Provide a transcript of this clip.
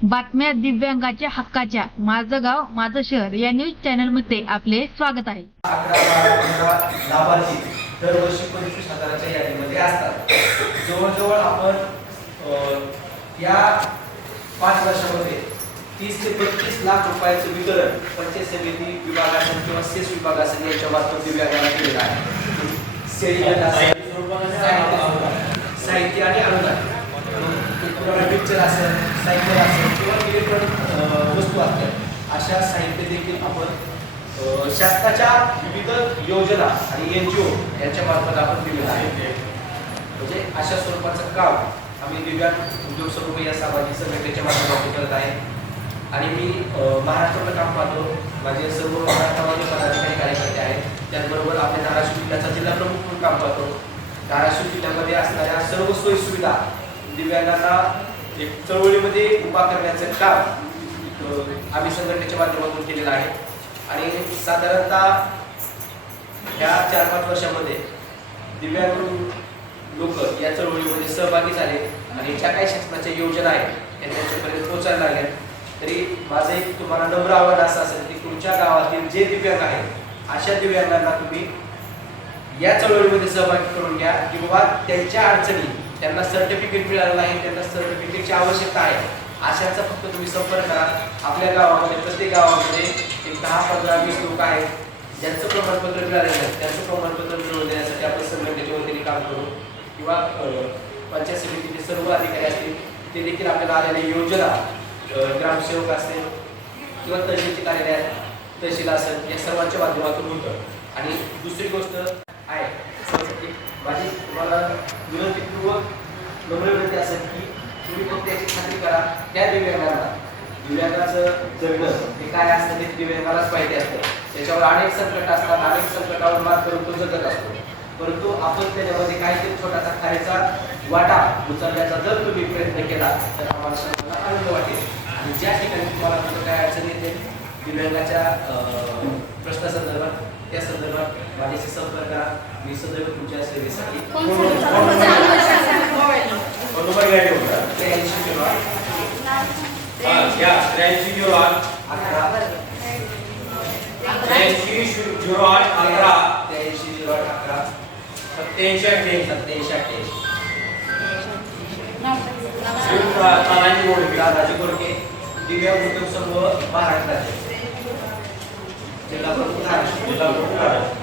बातम्या दिव्यांगाच्या हक्काच्या. माझं गाव माझं शहर या न्यूज चॅनलमध्ये आपले स्वागत आहे. अकरा बारा पंधरा लाभार्थी दरवर्षी पंचवीस हजाराच्या यादीमध्ये असतात. जवळजवळ आपण अं, या पाच वर्षामध्ये तीस ते बत्तीस लाख रुपयाचं वितरण पंचायत समिती विभाग असेल किंवा सेस विभाग असेल याच्या मार्फत दिव्यांगाला केलेलं आहे. साहित्य आणि किंवा पिक्चर असेल साहित्य असेल किंवा इलेक्ट्रॉनिक वस्तू असतात अशा साहित्य देखील आपण शासनाच्या विविध योजना आणि एन जी ओ यांच्या मार्फत आपण दिलेलं आहे. म्हणजे अशा स्वरूपाचं काम आम्ही दिव्यांग उद्योग स्वरूप या सामाजिक संघटनेच्या माध्यमातून करत आहे. आणि मी महाराष्ट्राचं काम पाहतो. माझे सर्व महाराष्ट्रामध्ये पदाधिकारी कार्यकर्ते आहेत. त्याचबरोबर आपल्या धाराशिव जिल्ह्याचा जिल्हा प्रमुख म्हणून काम पाहतो. धाराशिव जिल्ह्यामध्ये असणाऱ्या सर्व सोयी सुविधा दिव्यांगांना एक चळवळीमध्ये उभा करण्याचं काम आम्ही संघटनेच्या माध्यमातून केलेलं आहे. आणि साधारणतः ह्या चार पाच वर्षामध्ये दिव्यांग लोक या चळवळीमध्ये सहभागी झाले आणि ज्या काही शासनाच्या योजना आहेत त्या त्यांच्यापर्यंत पोहोचायला लागल्या तरी माझं एक तुम्हाला नम्र आव्हान असं असेल की तुमच्या गावातील जे दिव्यांग आहेत अशा दिव्यांगांना तुम्ही या चळवळीमध्ये सहभागी करून घ्या किंवा त्यांच्या अडचणी त्यांना सर्टिफिकेट मिळालं नाही त्यांना सर्टिफिकेटची आवश्यकता आहे. अशांचा फक्त तुम्ही संपर्क करा. आपल्या गावामध्ये प्रत्येक गावामध्ये एक दहा पंधरा वीस लोक आहेत. ज्यांचं प्रमाणपत्र मिळालेलं आहे त्यांचं प्रमाणपत्र मिळवून देण्यासाठी आपण संघटनेच्या वतीने काम करू. किंवा पंचायत समितीचे सर्व अधिकारी असतील ते देखील आपल्याला आलेल्या योजना ग्रामसेवक असतील किंवा तहसीलचे कार्यालय तहसील असेल या सर्वांच्या माध्यमातून होतं. आणि दुसरी गोष्ट आहे माझी तुम्हाला विनंतीपूर्वक नम्र असेल की तुम्ही फक्त याची खात्री करा त्या दिव्यांगाला. दिव्यांगाचं जगणं हे काय असतं ते दिव्यांगालाच माहिती असतं. त्याच्यावर अनेक संकट असतात अनेक संकटावर मात करून तो जगत असतो. परंतु आपण त्याच्यामध्ये काहीतरी छोटासा खायचा वाटा उचलण्याचा जर तुम्ही प्रयत्न केला तर आम्हाला सर्वांना आनंद वाटेल. आणि ज्या ठिकाणी तुम्हाला कुठं काय अडचण येते दिव्यांगाच्या अं, प्रश्नासंदर्भात त्या संदर्भात माझ्याशी संपर्क करा. मी सदैव तुमच्या सेवेसाठी नंबर घ्या होता त्र्याऐंशी त्र्याऐंशी झिरो आठ अकरा त्र्याऐंशी झिरो आठ. अकरा त्र्याऐंशी झिरो आठ अकरा. सत्याऐंशी अठ्ठ्याऐंशी. सत्याऐंशी अठ्ठ्याऐंशी. तानाजी गोडके दिव्यांग उद्योग समूह महाराष्ट्राचे जिल्हा प्रमुख महाराष्ट्र. जिल्हा प्रमुख महाराष्ट्र.